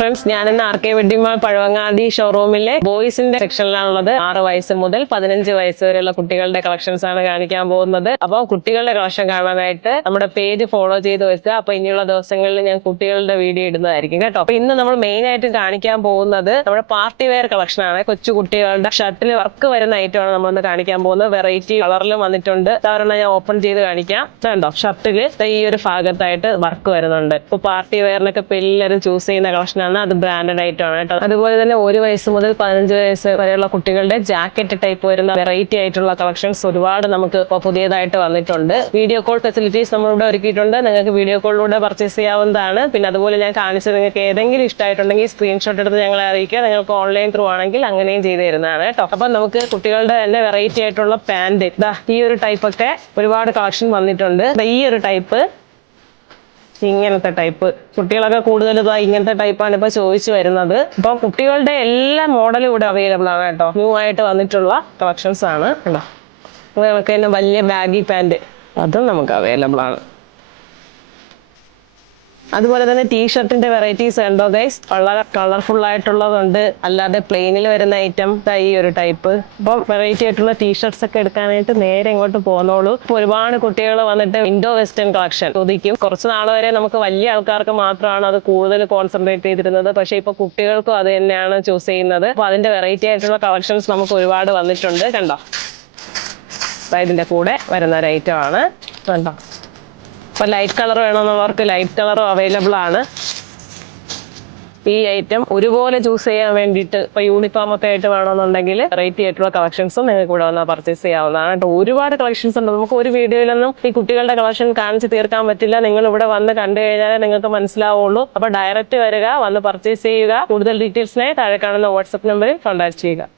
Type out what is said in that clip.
Friends, ഞാൻ ഇന്ന് R K wedding mall Pazhavangadi ഷോറൂമിലെ ബോയ്സിന്റെ സെക്ഷനിലാണുള്ളത്. 6 വയസ്സ് മുതൽ 15 വയസ്സ് വരെയുള്ള കുട്ടികളുടെ കളക്ഷൻസ് ആണ് കാണിക്കാൻ പോകുന്നത്. അപ്പോൾ കുട്ടികളുടെ കളക്ഷൻ കാണാനായിട്ട് നമ്മുടെ പേജ് ഫോളോ ചെയ്ത് വെക്കുക. അപ്പൊ ഇനിയുള്ള ദിവസങ്ങളിൽ ഞാൻ കുട്ടികളുടെ വീഡിയോ ഇടുന്നതായിരിക്കും കേട്ടോ. അപ്പൊ ഇന്ന് നമ്മൾ മെയിൻ ആയിട്ട് കാണിക്കാൻ പോകുന്നത് നമ്മുടെ പാർട്ടി വെയർ കളക്ഷൻ ആണ്. കൊച്ചു കുട്ടികളുടെ ഷർട്ടിൽ വർക്ക് വരുന്ന ഐറ്റമാണ് നമ്മളിന്ന് കാണിക്കാൻ പോകുന്നത്. വെറൈറ്റി കളറിലും വന്നിട്ടുണ്ട്. ഉദാഹരണം ഞാൻ ഓപ്പൺ ചെയ്ത് കാണിക്കാം. കണ്ടോ, ഷർട്ടില് ഈ ഒരു ഭാഗത്തായിട്ട് വർക്ക് വരുന്നുണ്ട്. ഇപ്പൊ പാർട്ടി വെയറിനൊക്കെ എല്ലാവരും ചൂസ് ചെയ്യുന്ന കളക്ഷനാണ്. അത് ബ്രാൻഡഡ് ഐറ്റം ആണ് കേട്ടോ. അതുപോലെ തന്നെ 1 വയസ്സ് മുതൽ 15 വയസ്സ് വരെയുള്ള കുട്ടികളുടെ ജാക്കറ്റ് ടൈപ്പ് വരുന്ന വെറൈറ്റി ആയിട്ടുള്ള കളക്ഷൻസ് ഒരുപാട് നമുക്ക് ഇപ്പോൾ പുതിയതായിട്ട് വന്നിട്ടുണ്ട്. വീഡിയോ കോൾ ഫെസിലിറ്റീസ് നമ്മളിവിടെ ഒരുക്കിയിട്ടുണ്ട്. നിങ്ങൾക്ക് വീഡിയോ കോളിലൂടെ പർച്ചേസ് ചെയ്യാവുന്നതാണ്. പിന്നെ അതുപോലെ ഞാൻ കാണിച്ചത് നിങ്ങൾക്ക് ഏതെങ്കിലും ഇഷ്ടമായിട്ടുണ്ടെങ്കിൽ സ്ക്രീൻഷോട്ട് എടുത്ത് ഞങ്ങളെ അറിയിക്കുക. നിങ്ങൾക്ക് ഓൺലൈൻ ത്രൂ ആണെങ്കിൽ അങ്ങനെയും ചെയ്ത് തരുന്നതാണ് കേട്ടോ. അപ്പൊ നമുക്ക് കുട്ടികളുടെ തന്നെ വെറൈറ്റി ആയിട്ടുള്ള പാന്റ്, ഈ ഒരു ടൈപ്പ് ഒക്കെ ഒരുപാട് കളക്ഷൻ വന്നിട്ടുണ്ട്. ഈ ഒരു ടൈപ്പ്, ഇങ്ങനത്തെ ടൈപ്പ് കുട്ടികളൊക്കെ കൂടുതൽ ഇങ്ങനത്തെ ടൈപ്പാണ് ഇപ്പൊ ചോദിച്ചു വരുന്നത്. ഇപ്പൊ കുട്ടികളുടെ എല്ലാ മോഡലും ഇവിടെ അവൈലബിൾ ആണ് കേട്ടോ. ന്യൂ ആയിട്ട് വന്നിട്ടുള്ള കളക്ഷൻസ് ആണ് കേട്ടോ. നമുക്ക് തന്നെ വലിയ ബാഗി പാന്റ്, അതും നമുക്ക് അവൈലബിൾ ആണ്. അതുപോലെ തന്നെ ടീഷർട്ടിന്റെ വെറൈറ്റീസ് കണ്ടോ ഗൈസ്, വളരെ കളർഫുൾ ആയിട്ടുള്ളതുണ്ട്. അല്ലാതെ പ്ലെയിനിൽ വരുന്ന ഐറ്റം ഈ ഒരു ടൈപ്പ്. അപ്പം വെറൈറ്റി ആയിട്ടുള്ള ടീഷർട്ട്സ് ഒക്കെ എടുക്കാനായിട്ട് നേരെ ഇങ്ങോട്ട് പോന്നോളൂ. ഇപ്പൊ ഒരുപാട് കുട്ടികൾ വന്നിട്ട് ഇൻഡോ വെസ്റ്റേൺ കളക്ഷൻ ചോദിക്കും. കുറച്ച് നാൾ വരെ നമുക്ക് വലിയ ആൾക്കാർക്ക് മാത്രമാണ് അത് കൂടുതൽ കോൺസെൻട്രേറ്റ് ചെയ്തിരുന്നത്. പക്ഷെ ഇപ്പൊ കുട്ടികൾക്കും അത് തന്നെയാണ് ചൂസ് ചെയ്യുന്നത്. അപ്പൊ അതിന്റെ വെറൈറ്റി ആയിട്ടുള്ള കളക്ഷൻസ് നമുക്ക് ഒരുപാട് വന്നിട്ടുണ്ട്. കണ്ടോ, ഇതിന്റെ കൂടെ വരുന്ന ഒരു ഐറ്റം ആണ്. കണ്ടോ, അപ്പൊ ലൈറ്റ് കളർ വേണമെന്നുള്ളവർക്ക് ലൈറ്റ് കളറും അവൈലബിൾ ആണ്. ഈ ഐറ്റം ഒരുപോലെ ചൂസ് ചെയ്യാൻ വേണ്ടിയിട്ട് ഇപ്പൊ യൂണിഫോം ഒക്കെ ആയിട്ട് വേണമെന്നുണ്ടെങ്കിൽ വെറൈറ്റി ആയിട്ടുള്ള കളക്ഷൻസും നിങ്ങൾക്ക് ഇവിടെ വന്നാൽ പർച്ചേസ് ചെയ്യാവുന്നതാണ് കേട്ടോ. ഒരുപാട് കളക്ഷൻസ് ഉണ്ട്. നമുക്ക് ഒരു വീഡിയോയിലൊന്നും ഈ കുട്ടികളുടെ കളക്ഷൻ കാണിച്ച് തീർക്കാൻ പറ്റില്ല. നിങ്ങൾ ഇവിടെ വന്ന് കണ്ടു കഴിഞ്ഞാൽ നിങ്ങൾക്ക് മനസ്സിലാവുള്ളൂ. അപ്പൊ ഡയറക്റ്റ് വരിക, വന്ന് പർച്ചേസ് ചെയ്യുക. കൂടുതൽ ഡീറ്റെയിൽസിനായി താഴെ കാണുന്ന വാട്സ്ആപ്പ് നമ്പറിൽ കോൺടാക്ട് ചെയ്യുക.